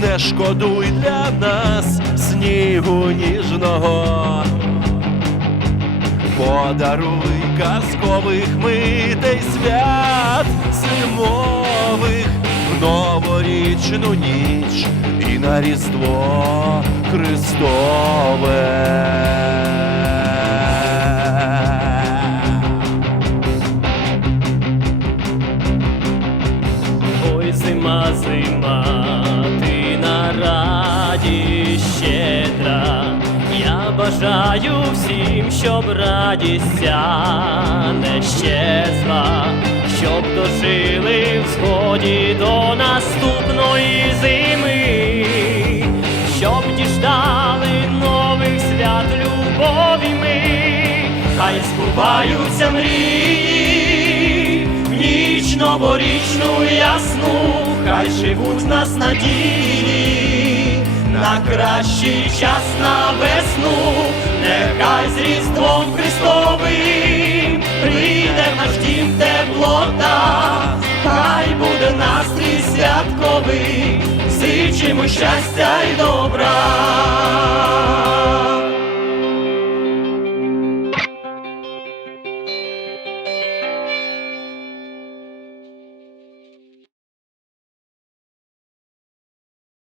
не шкодуй для нас снігу ніжного. Подаруй казкових митей свят зимових в новорічну ніч і на Різдво Христове. Ой, зима, щедра. Я бажаю всім, щоб радість ця не щезла, щоб дожили в сході до наступної зими, щоб діждали нових свят любові ми, хай збуваються мрії, в ніч новорічну ясну, хай живуть нас надії, на кращий час на весну, нехай з Різдвом Христовим прийде в наш дім теплота, хай буде настрій святковий, зичимо щастя й добра.